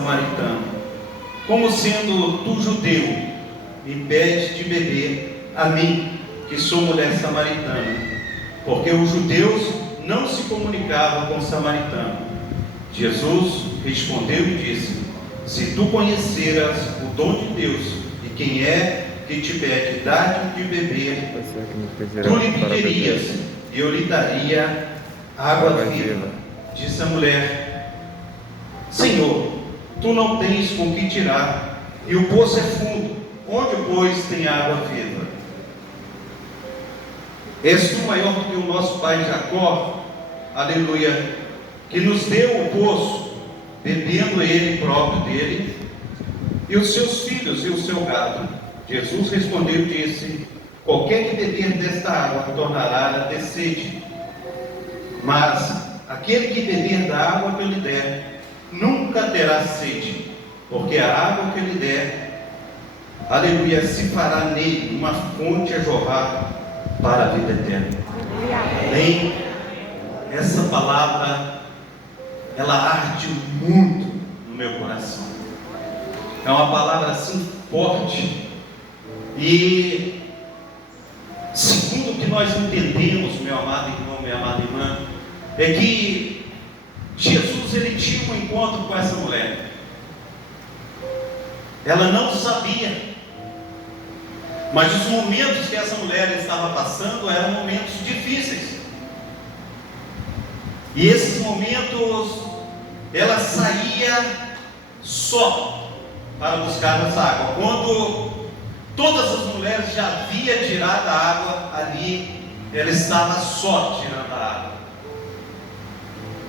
samaritano, como sendo tu judeu, me pedes de beber a mim, que sou mulher samaritana, porque os judeus não se comunicavam com o samaritano. Jesus respondeu e disse: se tu conheceras o dom de Deus e quem é que te pede dar de beber, tu lhe pedirias e eu lhe daria água viva. Disse a mulher: Senhor, tu não tens com que tirar, e o poço é fundo, onde, pois, tem água viva? És tu maior do que o nosso pai Jacó, aleluia, que nos deu o poço, bebendo ele próprio dele, e os seus filhos e o seu gado. Jesus respondeu e disse: qualquer que beber desta água tornará a ter sede, mas aquele que beber da água que eu lhe der, nunca terá sede, porque a água que eu lhe der, aleluia, se fará nele uma fonte a jorrar para a vida eterna. Amém? Essa palavra, ela arde muito no meu coração. É uma palavra assim forte. E segundo o que nós entendemos, meu amado irmão, minha amada irmã, é que Jesus, ele tinha um encontro com essa mulher. Ela não sabia, mas os momentos que essa mulher estava passando eram momentos difíceis. E esses momentos, ela saía só para buscar essa água. Quando todas as mulheres já haviam tirado a água, ali ela estava só tirando a água,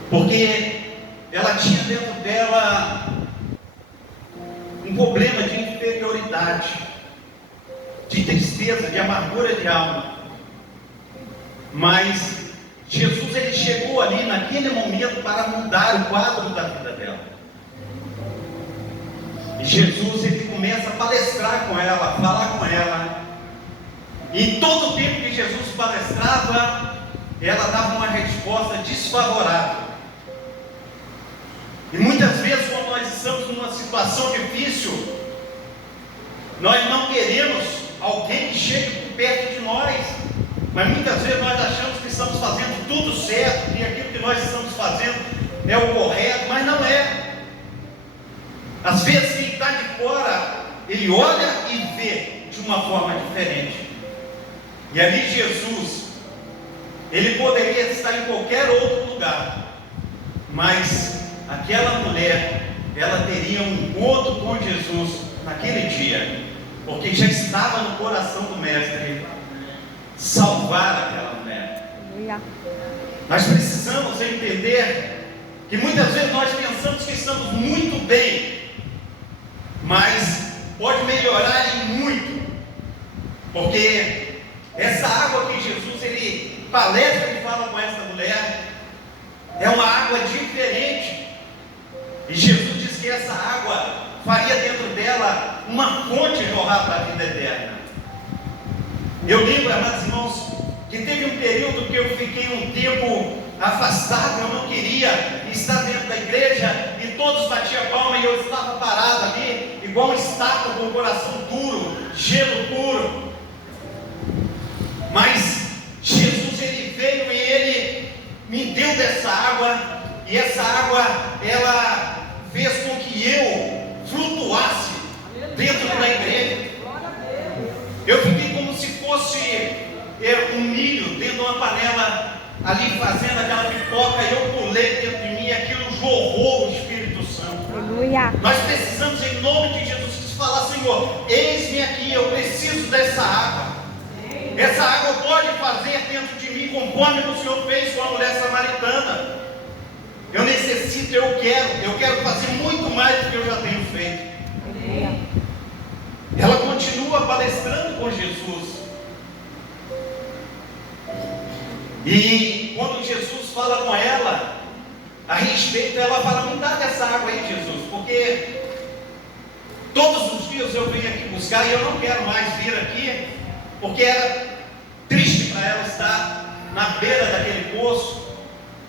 porque ela tinha dentro dela um problema de inferioridade, de tristeza, de amargura de alma. Mas Jesus, ele chegou ali naquele momento para mudar o quadro da vida dela. E Jesus, ele começa a palestrar com ela, a falar com ela. E todo o tempo que Jesus palestrava, ela dava uma resposta desfavorável. E muitas vezes, quando nós estamos numa situação difícil, nós não queremos alguém que chegue por perto de nós, mas muitas vezes nós achamos que estamos fazendo tudo certo, que aquilo que nós estamos fazendo é o correto, mas não é. Às vezes quem está de fora, ele olha e vê de uma forma diferente. E ali Jesus, ele poderia estar em qualquer outro lugar, mas aquela mulher, ela teria um encontro com Jesus naquele dia, porque já estava no coração do Mestre salvar aquela mulher. Nós precisamos entender que muitas vezes nós pensamos que estamos muito bem, mas pode melhorar em muito, porque essa água que Jesus, ele palestra e fala com essa mulher, é uma água diferente. E Jesus diz que essa água faria dentro dela uma fonte a jorrar para a vida eterna. Eu lembro, amados irmãos, que teve um período que eu fiquei um tempo afastado, eu não queria estar dentro da igreja, e todos batiam palma e eu estava parado ali, igual uma estátua com o coração duro, gelo puro. Mas Jesus, ele veio e ele me deu dessa água, e essa água, ela fez com que eu flutuasse dentro da igreja. Eu fiquei como se fosse um milho dentro de uma panela, ali fazendo aquela pipoca, e eu pulei dentro de mim, e aquilo jorrou o Espírito Santo. Aleluia. Nós precisamos, em nome de Jesus, falar: Senhor, eis-me aqui, eu preciso dessa água. Essa água pode fazer dentro de mim conforme o Senhor fez com a mulher samaritana. Eu necessito, eu quero fazer muito mais do que eu já tenho feito. Ela continua palestrando com Jesus. E quando Jesus fala com ela a respeito, ela fala: me dá dessa água aí, Jesus, porque todos os dias eu venho aqui buscar e eu não quero mais vir aqui, porque era triste para ela estar na beira daquele poço,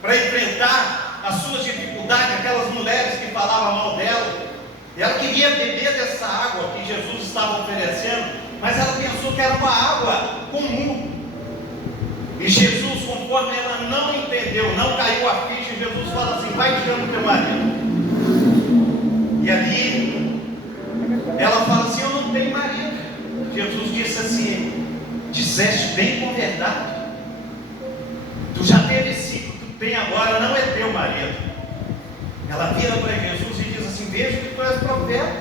para enfrentar as suas dificuldades, aquelas mulheres que falavam mal dela. Ela queria beber dessa água que Jesus estava oferecendo, mas ela pensou que era uma água comum. E Jesus, conforme ela não entendeu, não caiu a ficha, Jesus fala assim: vai e chama o teu marido. E ali ela fala assim: eu não tenho marido. Jesus disse assim: disseste bem com verdade. Tu já teve esse que tu tem agora, não é teu marido. Ela vira para Jesus e diz assim: veja que tu és profeta.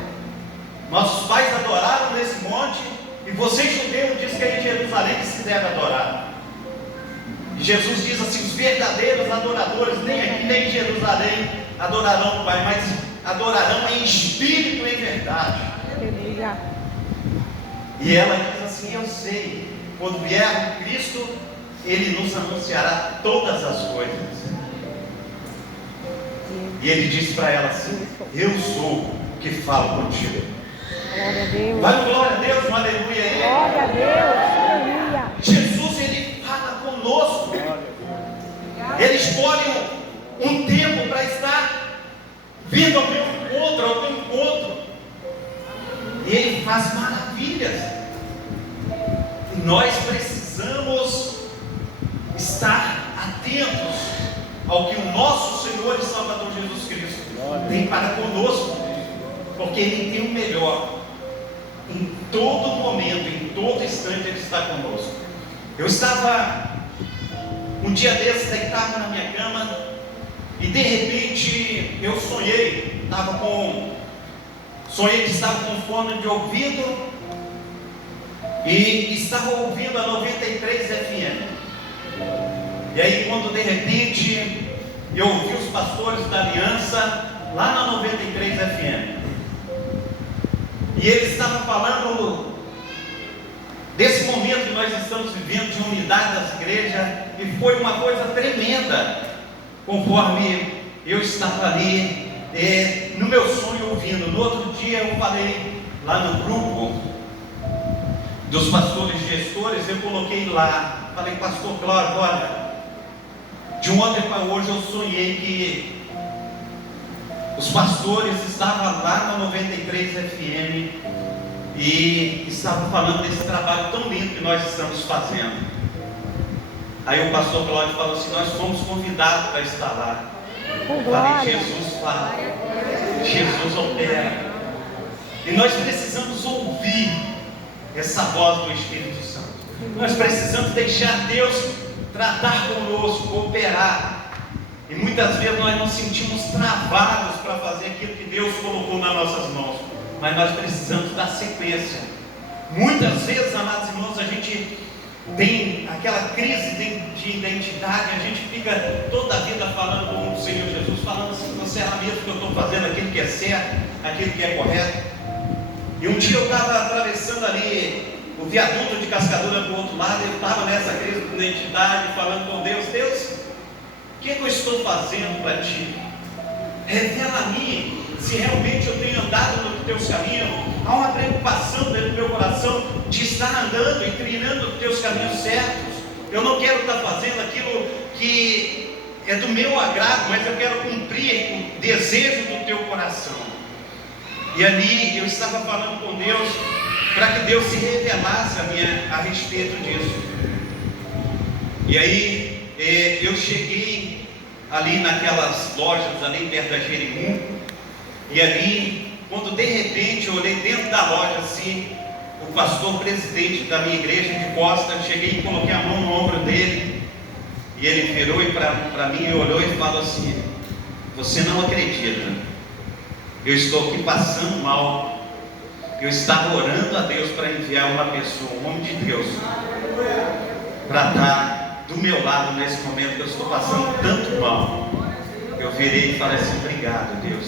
Nossos pais adoraram nesse monte, e vocês judeus dizem que é em Jerusalém que se deve adorar. E Jesus diz assim: os verdadeiros adoradores nem aqui nem em Jerusalém adorarão o Pai, mas adorarão em espírito e em verdade. E ela diz assim: eu sei, quando vier o Cristo, Ele nos anunciará todas as coisas. E Ele disse para ela assim: eu sou o que falo contigo. Glória a Deus. Vai, glória a Deus, um aleluia aí. Glória a Deus, aleluia. Jesus, Ele fala conosco. Ele escolhe um tempo para estar vindo ao meu encontro, ao teu encontro. E Ele faz maravilhas. E nós precisamos estar atentos ao que o nosso Senhor e Salvador Jesus Cristo tem para conosco, porque Ele tem o melhor. Em todo momento, em todo instante, Ele está conosco. Eu estava um dia desses deitado na minha cama, e de repente eu sonhei que estava com fone de ouvido e estava ouvindo a 93 FM. E aí, quando de repente eu ouvi os pastores da Aliança lá na 93 FM, e eles estavam falando desse momento que nós estamos vivendo de unidade das igrejas, e foi uma coisa tremenda, conforme eu estava ali no meu sonho ouvindo. No outro dia eu falei lá no grupo dos pastores gestores, eu coloquei lá, falei: pastor Cláudio, olha, de ontem para hoje eu sonhei que os pastores estavam lá na 93 FM e estavam falando desse trabalho tão lindo que nós estamos fazendo. Aí o pastor Cláudio falou assim: nós fomos convidados para estar lá. Falei: Jesus fala, Jesus opera, e nós precisamos ouvir essa voz do Espírito Santo. Nós precisamos deixar Deus tratar conosco, operar. E muitas vezes nós nos sentimos travados para fazer aquilo que Deus colocou nas nossas mãos, mas nós precisamos dar sequência. Muitas vezes, amados irmãos, a gente tem aquela crise de identidade, a gente fica toda a vida falando com o Senhor Jesus, falando assim: você será mesmo que eu estou fazendo aquilo que é certo, aquilo que é correto? E um dia eu estava atravessando ali o viaduto de Cascadura para o outro lado, eu estava nessa crise de identidade, falando com Deus: Deus, o que eu estou fazendo para Ti? Revela a mim se realmente eu tenho andado nos Teus caminhos. Há uma preocupação dentro do meu coração de estar andando e trilhando os Teus caminhos certos. Eu não quero estar fazendo aquilo que é do meu agrado, mas eu quero cumprir o desejo do Teu coração. E ali eu estava falando com Deus para que Deus se revelasse a respeito disso. E aí eu cheguei ali naquelas lojas ali perto da Jerimum, e ali, quando de repente eu olhei dentro da loja assim, o pastor presidente da minha igreja de costas, cheguei e coloquei a mão no ombro dele, e ele virou para mim e olhou e falou assim: você não acredita, eu estou aqui passando mal. Eu estava orando a Deus para enviar uma pessoa, um homem de Deus, para estar do meu lado nesse momento que eu estou passando tanto mal. Eu virei e falei assim: obrigado, Deus.